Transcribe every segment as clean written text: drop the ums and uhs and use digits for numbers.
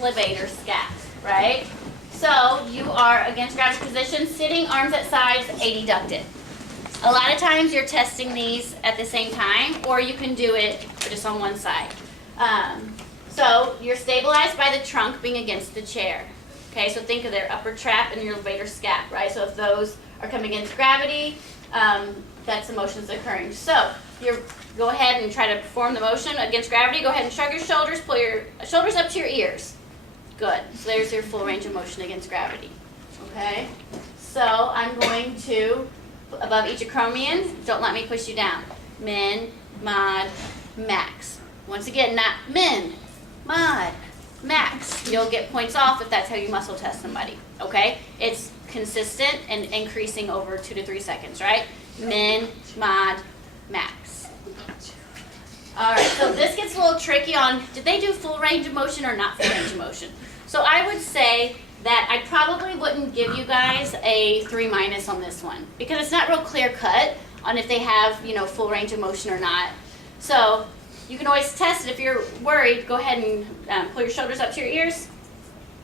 levator scap, right? So you are against gravity position, sitting, arms at sides, adducted. A lot of times you're testing these at the same time, or you can do it just on one side. So you're stabilized by the trunk being against the chair. Okay, so think of their upper trap and your levator scap, right? So if those are coming against gravity, that's the motion that's occurring. So you go ahead and try to perform the motion against gravity. Go ahead and shrug your shoulders, pull your shoulders up to your ears. Good. So there's your full range of motion against gravity. Okay? So I'm going to, above each acromion, don't let me push you down. Min, mod, max. Once again, not min, mod, max. You'll get points off if that's how you muscle test somebody. Okay? It's consistent and increasing over 2 to 3 seconds, right? Min, mod, max. All right, so this gets a little tricky on, did they do full range of motion or not full range of motion? So I would say that I probably wouldn't give you guys a 3- on this one because it's not real clear cut on if they have, you know, full range of motion or not. So you can always test it if you're worried. Go ahead and pull your shoulders up to your ears.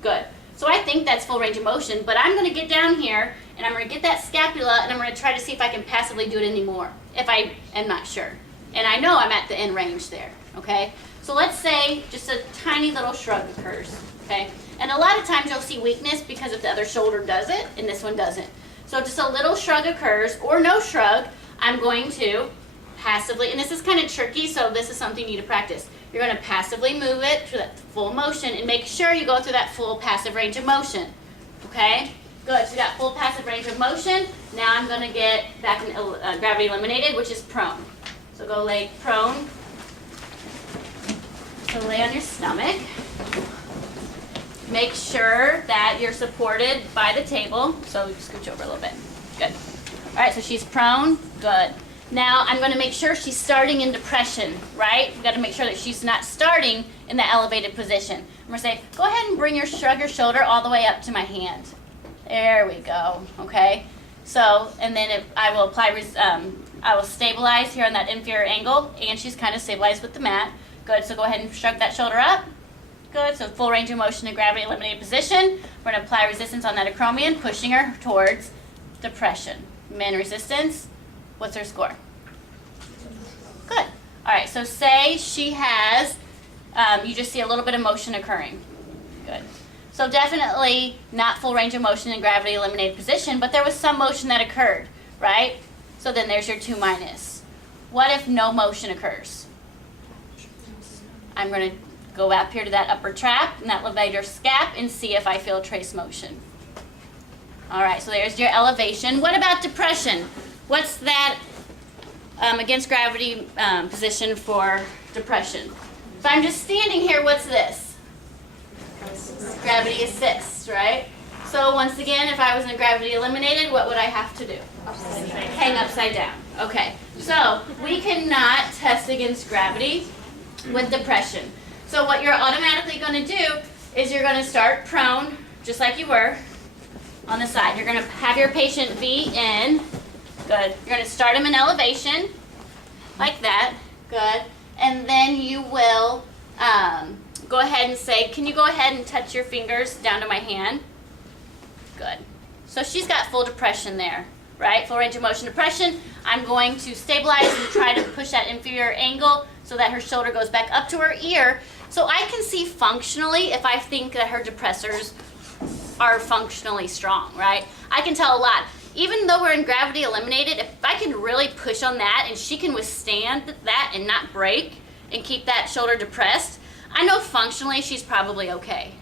Good. So I think that's full range of motion, but I'm going to get down here and I'm going to get that scapula and I'm going to try to see if I can passively do it anymore if I am not sure. And I know I'm at the end range there, okay? So let's say just a tiny little shrug occurs, okay? And a lot of times you'll see weakness because if the other shoulder does it and this one doesn't. So just a little shrug occurs or no shrug, I'm going to passively, and this is kind of tricky, so this is something you need to practice. You're going to passively move it to that full motion and make sure you go through that full passive range of motion, okay? Good, so you got full passive range of motion. Now I'm going to get back in gravity eliminated, which is prone. So go lay prone. So lay on your stomach. Make sure that you're supported by the table. So scooch over a little bit. Good. All right, so she's prone. Good. Now I'm going to make sure she's starting in depression, right? We've got to make sure that she's not starting in the elevated position. I'm going to say, go ahead and bring shrug your shoulder all the way up to my hand. There we go. Okay. So, and then I will apply, I will stabilize here on that inferior angle, and she's kind of stabilized with the mat. Good. So go ahead and shrug that shoulder up. Good. So full range of motion in gravity eliminated position. We're going to apply resistance on that acromion, pushing her towards depression. Min resistance. What's her score? Good. All right. So say she has, you just see a little bit of motion occurring. Good. So definitely not full range of motion in gravity eliminated position, but there was some motion that occurred, right? So then there's your 2-. What if no motion occurs? I'm going to go up here to that upper trap and that levator scap and see if I feel trace motion. All right, so there's your elevation. What about depression? What's that against gravity position for depression? If I'm just standing here, what's this? Gravity assist, right? So once again, if I was in gravity eliminated, what would I have to do? Hang upside down. Okay, so we cannot test against gravity with depression. So what you're automatically going to do is you're going to start prone, just like you were, on the side. You're going to have your patient be in. Good. You're going to start them in elevation, like that. Good. And then you will go ahead and say, can you go ahead and touch your fingers down to my hand? Good. So she's got full depression there, right? Full range of motion depression. I'm going to stabilize and try to push that inferior angle so that her shoulder goes back up to her ear. So I can see functionally if I think that her depressors are functionally strong, right? I can tell a lot. Even though we're in gravity eliminated, if I can really push on that and she can withstand that and not break and keep that shoulder depressed, I know functionally she's probably okay.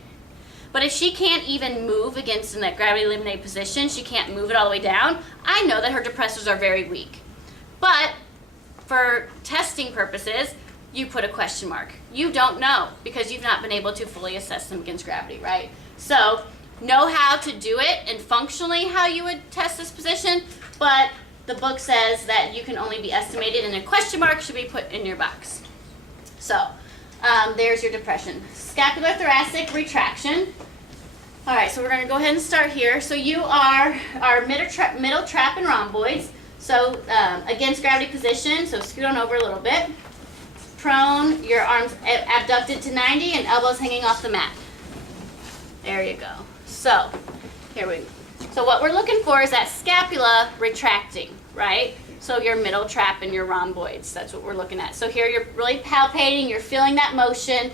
But if she can't even move against in that gravity eliminated position, she can't move it all the way down, I know that her depressors are very weak. But for testing purposes, you put a question mark. You don't know because you've not been able to fully assess them against gravity, right? So know how to do it and functionally how you would test this position, but the book says that you can only be estimated and a question mark should be put in your box. So there's your depression. Scapulothoracic retraction. All right, so we're going to go ahead and start here. So you are our middle trap and rhomboids. So against gravity position, so scoot on over a little bit. Prone, your arms abducted to 90 and elbows hanging off the mat. There you go. So, so what we're looking for is that scapula retracting, right? So your middle trap and your rhomboids, that's what we're looking at. So here you're really palpating, you're feeling that motion.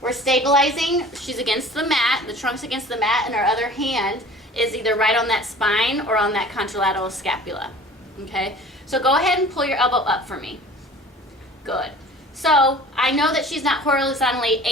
We're stabilizing, she's against the mat, the trunk's against the mat, and our other hand is either right on that spine or on that contralateral scapula, okay? So go ahead and pull your elbow up for me. Good. So I know that she's not horizontally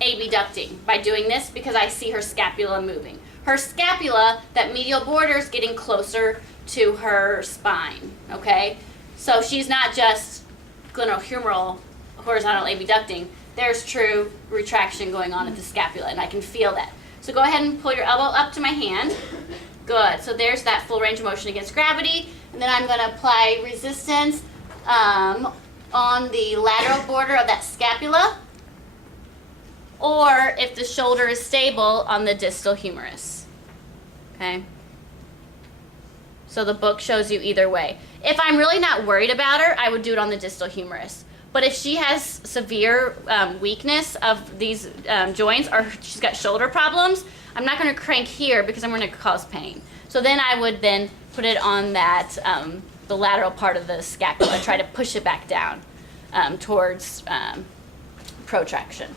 abducting by doing this because I see her scapula moving. Her scapula, that medial border, is getting closer to her spine, okay? So she's not just glenohumeral horizontal abducting. There's true retraction going on at the scapula, and I can feel that. So go ahead and pull your elbow up to my hand. Good. So there's that full range of motion against gravity. And then I'm going to apply resistance on the lateral border of that scapula, or if the shoulder is stable, on the distal humerus. Okay? So the book shows you either way. If I'm really not worried about her, I would do it on the distal humerus. But if she has severe weakness of these joints, or she's got shoulder problems, I'm not going to crank here because I'm going to cause pain. So then I would then put it on that, the lateral part of the scapula, try to push it back down towards protraction.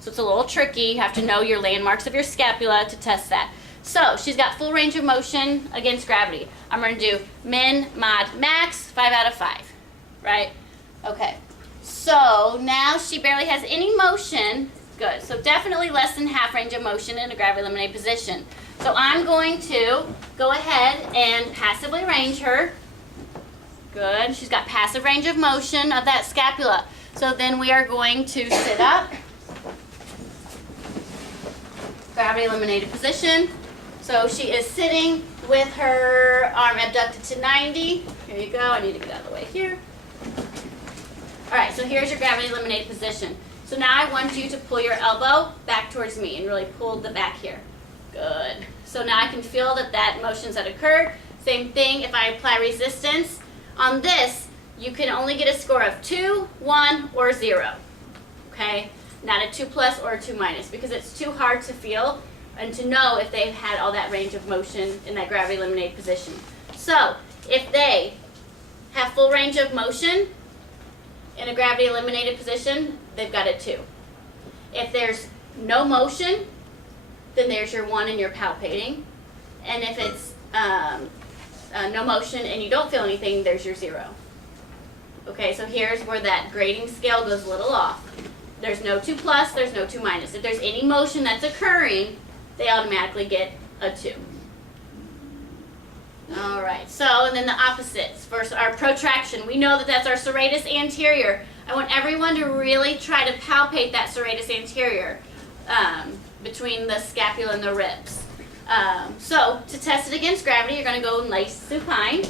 So it's a little tricky. You have to know your landmarks of your scapula to test that. So she's got full range of motion against gravity. I'm going to do min, mod, max, 5 out of 5, right? Okay, so now she barely has any motion. Good, so definitely less than half range of motion in a gravity eliminated position. So I'm going to go ahead and passively range her. Good, she's got passive range of motion of that scapula. So then we are going to sit up. Gravity eliminated position. So she is sitting with her arm abducted to 90. Here you go, I need to get out of the way here. All right, so here's your gravity eliminated position. So now I want you to pull your elbow back towards me and really pull the back here. Good. So now I can feel that motions that occurred. Same thing if I apply resistance. On this, you can only get a score of 2, 1, or 0. Okay? Not a 2 plus or a 2 minus because it's too hard to feel and to know if they've had all that range of motion in that gravity eliminated position. So if they have full range of motion in a gravity eliminated position, they've got a 2. If there's no motion, then there's your 1 and you're palpating. And if it's no motion and you don't feel anything, there's your 0. Okay, so here's where that grading scale goes a little off. There's no 2 plus, there's no 2 minus. If there's any motion that's occurring, they automatically get a 2. All right, so and then the opposites. First, our protraction. We know that that's our serratus anterior. I want everyone to really try to palpate that serratus anterior between the scapula and the ribs. So to test it against gravity, you're going to go nice supine.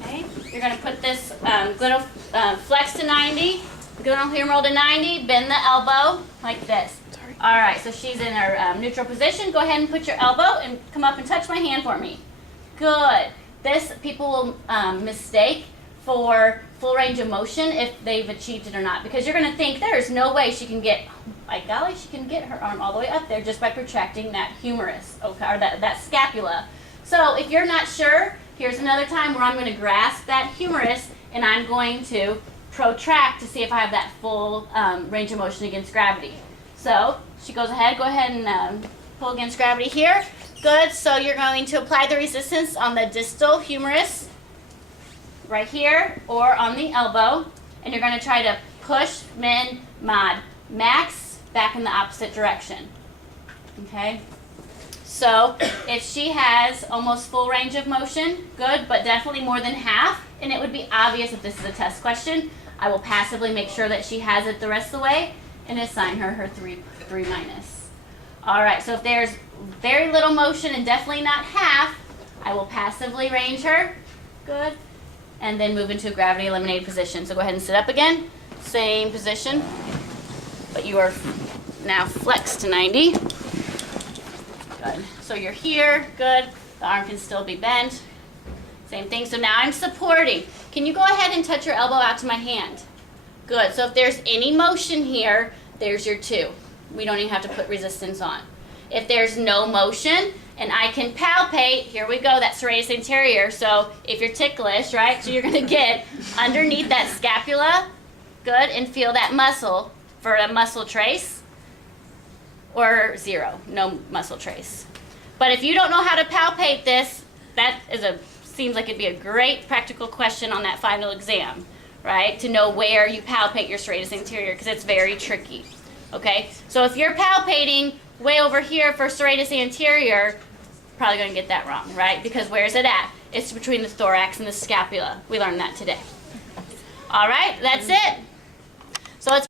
Okay, you're going to put this flex to 90, glenohumeral to 90, bend the elbow like this. All right, so she's in her neutral position. Go ahead and put your elbow and come up and touch my hand for me. Good. This people will mistake for full range of motion if they've achieved it or not, because you're going to think there's no way she can get, by golly, she can get her arm all the way up there just by protracting that humerus, okay, or that scapula. So if you're not sure, here's another time where I'm going to grasp that humerus and I'm going to protract to see if I have that full range of motion against gravity. So she goes ahead, go ahead and pull against gravity here. Good, so you're going to apply the resistance on the distal humerus right here or on the elbow, and you're going to try to push, min, mod, max back in the opposite direction. Okay? So if she has almost full range of motion, good, but definitely more than half, and it would be obvious if this is a test question, I will passively make sure that she has it the rest of the way and assign her her 3 minus. All right, so if there's very little motion and definitely not half, I will passively range her. Good. And then move into a gravity eliminated position. So go ahead and sit up again. Same position, but you are now flexed to 90. Good. So you're here. Good. The arm can still be bent. Same thing. So now I'm supporting. Can you go ahead and touch your elbow out to my hand? Good. So if there's any motion here, there's your 2. We don't even have to put resistance on. If there's no motion, and I can palpate, here we go, that serratus anterior. So if you're ticklish, right, so you're going to get underneath that scapula, good, and feel that muscle for a muscle trace, or 0, no muscle trace. But if you don't know how to palpate this, that seems like it'd be a great practical question on that final exam, right, to know where you palpate your serratus anterior, because it's very tricky. Okay, so if you're palpating way over here for serratus anterior, probably going to get that wrong, right? Because where is it at? It's between the thorax and the scapula. We learned that today. All right, that's it. So let's